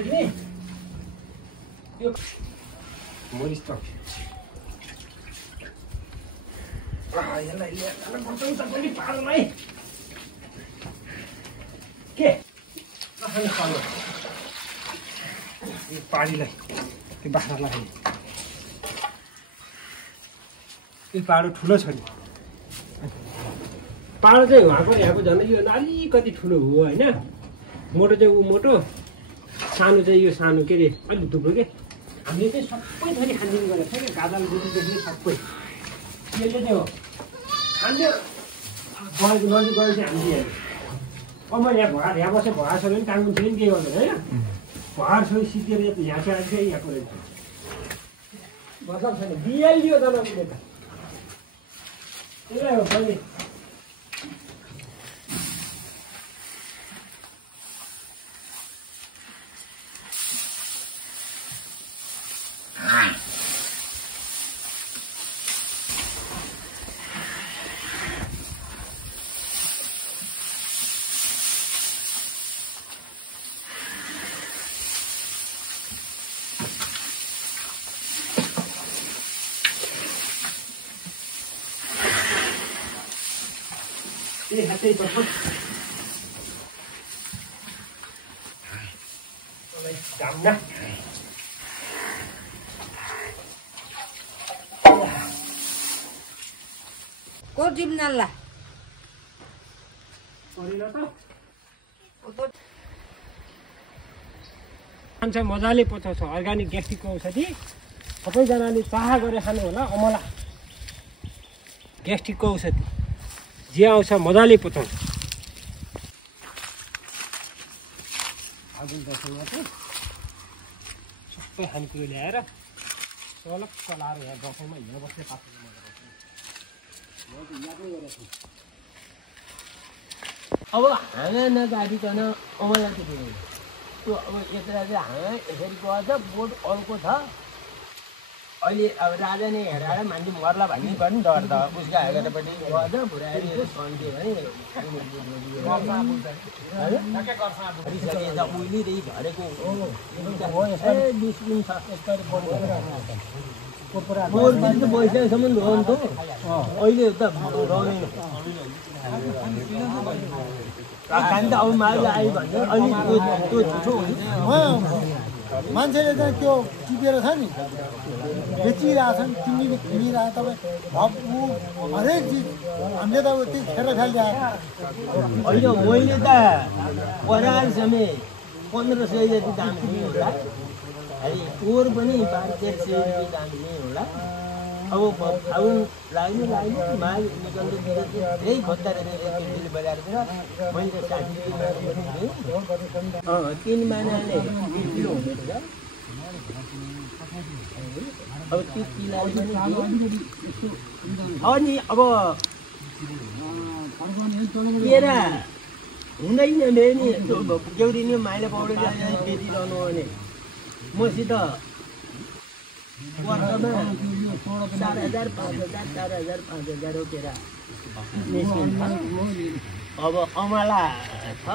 नि यो मरिस त यसलाई लिएर जानु पर्छ उता पनि पार्नलाई के नखानु खानु यो पाडीलाई त्यो बाख्रालाई त्यो पाडो ठुलो छ नि पाडो चाहिँ यहाँको झन् यो अलिकति ठुलो हो होइन मोटो चाहिँ ऊ मोटो सानो चाहिँ यो सानो के अरे अलिक थुप्रो के हामीले चाहिँ सबै थरी खानदिन गरेको छ कि गादाल गुटीदेखि सबै यसले चाहिँ हो खान्थ्यो गएको नजिक गएर चाहिँ हामीले हेर्यो अब म यहाँ बसेँ भगाएर छ भने टाङ्गुन थियो नि के गर्दैन होइन भगाएर छ सिकेर यहाँ चाहिँ आएको यहाँ परेको मतलब छैन बिहालियो जनाले त त्यसलाई हो कहिले हातै पर्छ घाम्ना को जिम्नाला खान्छ मजाले पचाउँछ अर्ग्यानिक ग्यास्ट्रिकको औषधि सबैजनाले चाह गरेर खानु होला अमला ग्यास्ट्रिकको औषधि जे आउँछ मजाले पचाउँछ आगुन दसैँमा चाहिँ सबै खानेकुरो ल्याएर चलक्क लाएर यहाँ दसैँमा यहाँ बस्ने पाएको अब हाँगा नगाडिकन अमला त्यो अब यता चाहिँ हाँगा यसरी गर्छ बोट अर्को छ अहिले अब राजा नै हेराएर मान्छे मर्ला भन्ने पनि डर त उसको हेरेपट्टि गर्छ भुराएर सन्थ्यो है उहिलेदेखि झरेको पैसासम्म हो नि त अहिले त रहँदैन खान्छ अब माल आयो भने अलिक त्यो छिटो हुन्छ मान्छेले चाहिँ त्यो टिपेर छ नि बेचिरहेछन् किन्ने किनिरहेको तपाईँ हरेक चिज हामीले त त्यो खेर फालिरहेको होइन मैले त पराल समेत 1500 जति दाम दिने होला अनि कोर पनि 500 रुपियाँ दाम दिने होला अब फाउन लाग्ने माल निकल्दै धेरै खतरा केटीले बजारतिर मैले 60 रुपियाँ 3 महिनाले 20 किलो हुँदैछ अब त्यो किलाले अनि अब केरा हुँदैन नि केउरिने माइला पाउडर बेचिरहनु भने मसित वर्षमा 4,000 5,000 रोकेर निस्किन्छ अब अमला छ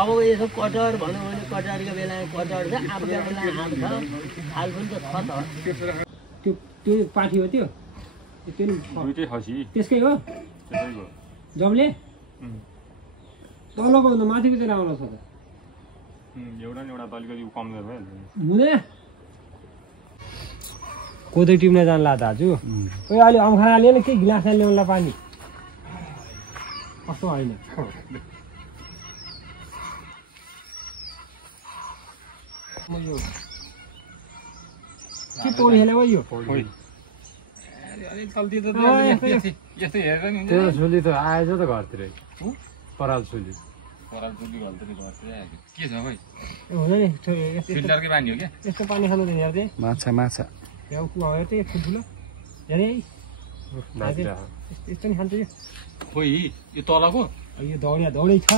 अब यसो कटहर भनौँ भने कटहरको बेलामा कटहर छ आँपको बेला आँप छ फालफुल त छ त त्यो पाठी हो त्यो त्यसकै हो जबले तलको भन्दा माथिको चाहिँ राम्रो छ त एउटा नि एउटा त अलिकति कमजोर भइहाल्छ हुँदैन कोदो टिप्न जान्ला दाजु ओइ अहिले अम्खाना लिएन के गिलासमा ल्याउला पानी कस्तो होइन यो के पौडी खेल्यो यो यस्तै हेरेर नि तेरो छोली त आएछ त घरतिरै पराल छोली घरतिर के छ भाइ हुँदैन नि फिल्टरकै पानी हो क्या यस्तो पानी खानु त हेर्दै माछा यहाँ हेर्दै ठुल्ठुलो हेरे यस्तो नि खान्छ यो खोइ यो तलको यो दौडै छ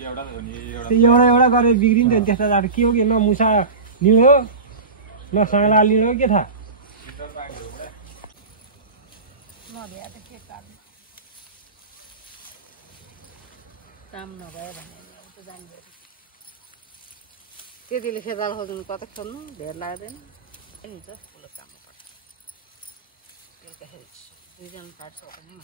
एउटा गरेर बिग्रिन्छ नि त्यस्तो जाडो के हो कि न मुसा लियो न साङ्ला लियो के थाहा काम नभयो भने त्यतिले खेताल खोज्नु कता खोज्नु धेर लाग्दैन हुन्छ ठुलो काममा पर्छ बेलुका दुईजना काट्छ पनि